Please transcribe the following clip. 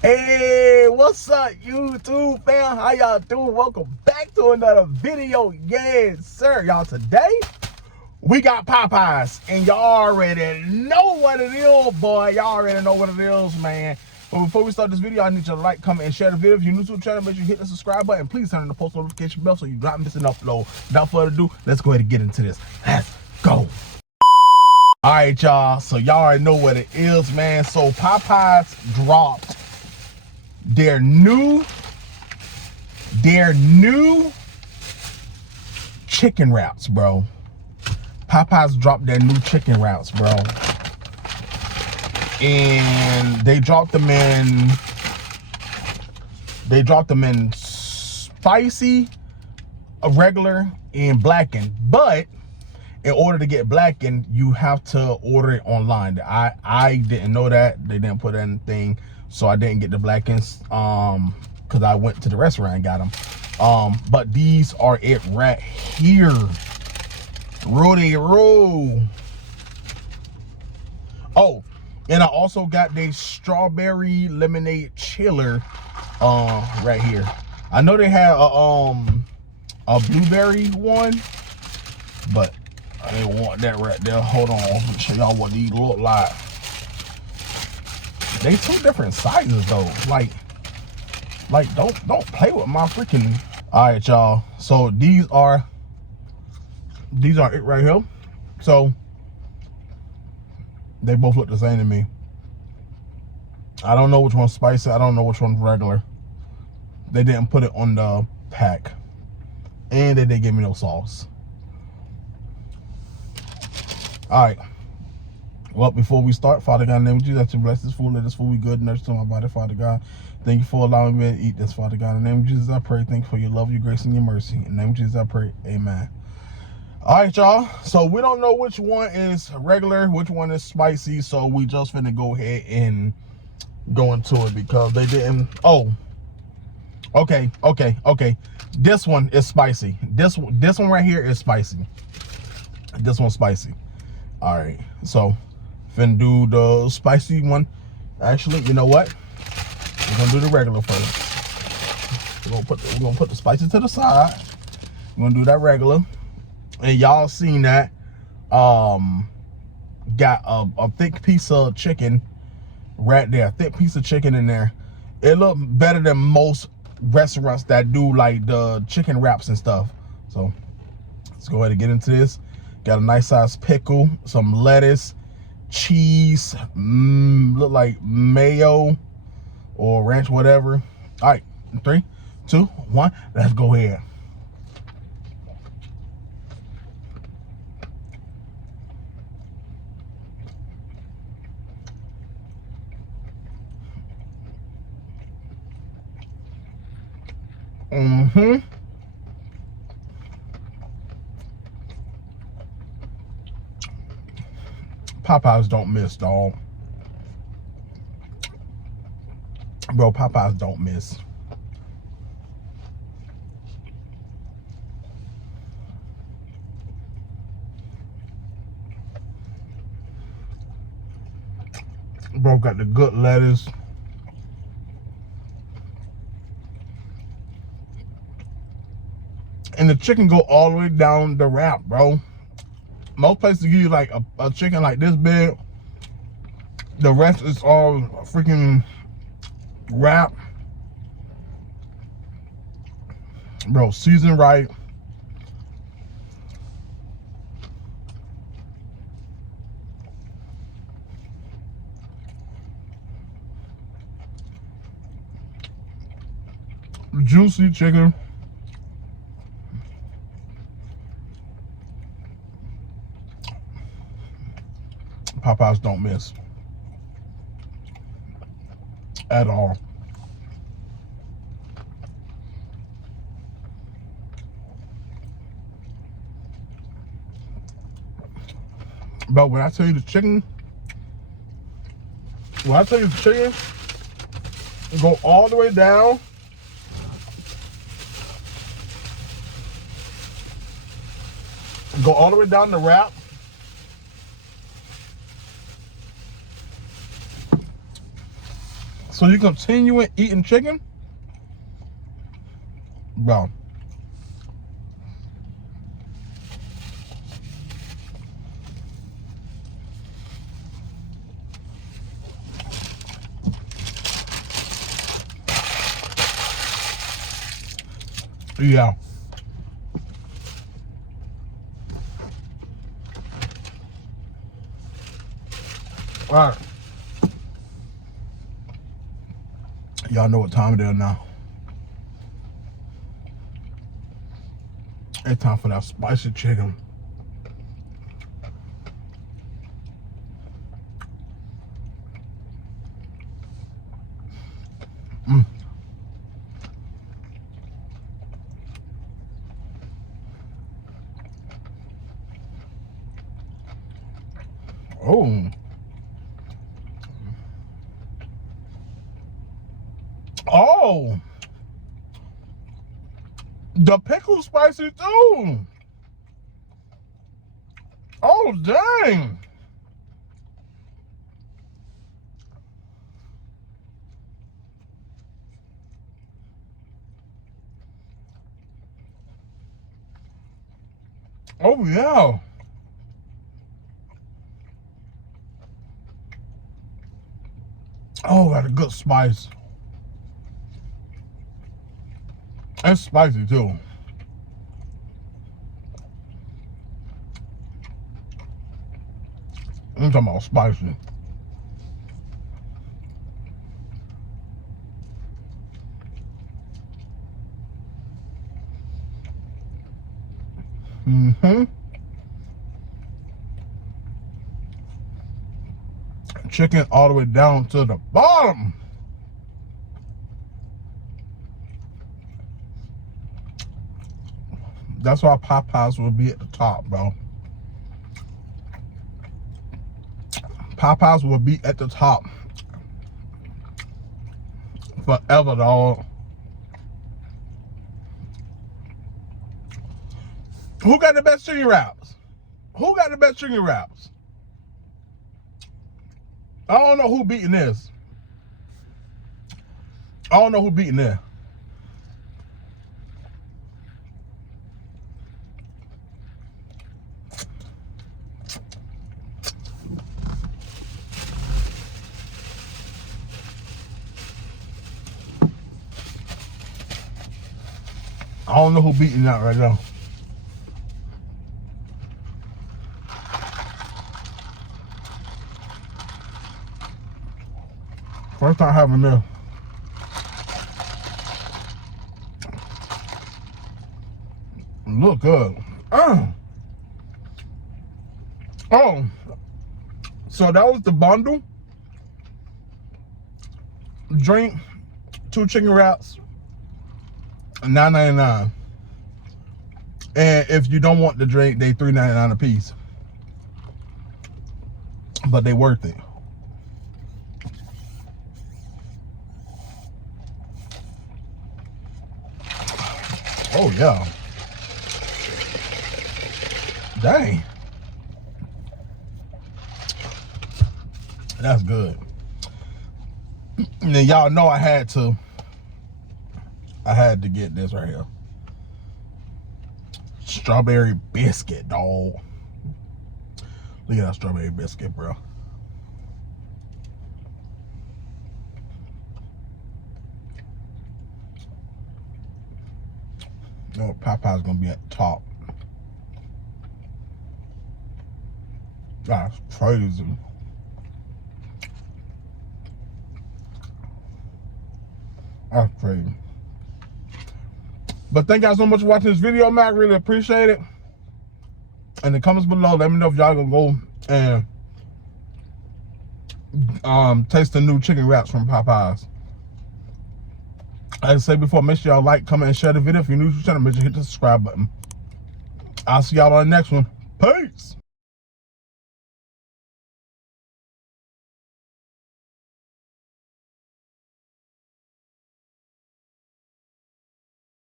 Hey, what's up, YouTube fam? How y'all doing? Welcome back to another video. Yes, sir. Y'all, today we got Popeyes, and y'all already know what it is, boy. Y'all already know what it is, man. But before we start this video, I need you to like, comment, and share the video. If you're new to the channel, make sure you hit the subscribe button. Please turn on the post notification bell so you're not missing an upload. Without further ado, let's go ahead and get into this. Let's go. All right, y'all. So y'all already know what it is, man. So Popeyes dropped their new chicken wraps, bro. Popeyes dropped their new chicken wraps, bro. And they dropped them in spicy, a regular, and blackened. But in order to get blackened, you have to order it online. I didn't know that. They didn't put anything, so I didn't get the blackens because I went to the restaurant and got them. But these are it right here. Rudy Roo. Oh, and I also got the strawberry lemonade chiller right here. I know they had a blueberry one, but I didn't want that right there. Hold on, let me show y'all what these look like. They two different sizes though. Like don't play with my freaking. All right, y'all. So these are it right here. So they both look the same to me. I don't know which one's spicy. I don't know which one's regular. They didn't put it on the pack, and they didn't give me no sauce. All right. Well, before we start, Father God, in the name of Jesus, that you bless this food, let this food be good, nourish to my body, Father God. Thank you for allowing me to eat this, Father God. In the name of Jesus, I pray. Thank you for your love, your grace, and your mercy. In the name of Jesus, I pray. Amen. All right, y'all. So we don't know which one is regular, which one is spicy. So we just finna go ahead and go into it because they didn't. Oh, okay. This one is spicy. This one right here is spicy. This one's spicy. All right. So finna do the spicy one. Actually, you know what? We're gonna do the regular first. We're gonna put the spicy to the side. We're gonna do that regular. And y'all seen that. Got a thick piece of chicken right there. Thick piece of chicken in there. It looked better than most restaurants that do like the chicken wraps and stuff. So let's go ahead and get into this. Got a nice size pickle, some lettuce, cheese, look like mayo or ranch, whatever. All right, 3, 2, 1, let's go ahead. Popeyes don't miss, dog. Bro, Popeyes don't miss. Bro, got the good lettuce. And the chicken go all the way down the wrap, bro. Most places give you like a chicken like this big. The rest is all freaking wrap. Bro, seasoned right. Juicy chicken. Popeyes don't miss at all. But when I tell you the chicken, go all the way down. Go all the way down the wrap. So you continue eating chicken? Bro. Yeah. All right. Y'all know what time it is now. It's time for that spicy chicken. Mm. Oh. Oh. The pickle spicy too. Oh, dang. Oh, yeah. Oh, got a good spice. It's spicy too. I'm talking about spicy. Mm-hmm. Chicken all the way down to the bottom. That's why Popeyes will be at the top, bro. Popeyes will be at the top forever, dog. Who got the best chicken wraps? Who got the best chicken wraps? I don't know who beating this. I don't know who beating this. I don't know who beating that right now. First time having this. Look good. Oh, so that was the bundle. Drink, 2 chicken wraps, $9.99. And if you don't want the drink, they $3.99 a piece. But they worth it. Oh yeah. Dang. That's good. And then y'all know I had to get this right here. Strawberry biscuit, dog. Look at that strawberry biscuit, bro. You know, Popeye's gonna be at the top. That's crazy. That's crazy. But thank y'all so much for watching this video, man. I really appreciate it. In the comments below, let me know if y'all gonna go and taste the new chicken wraps from Popeyes. Like I said before, make sure y'all like, comment, and share the video. If you're new to the channel, make sure you hit the subscribe button. I'll see y'all on the next one. Peace.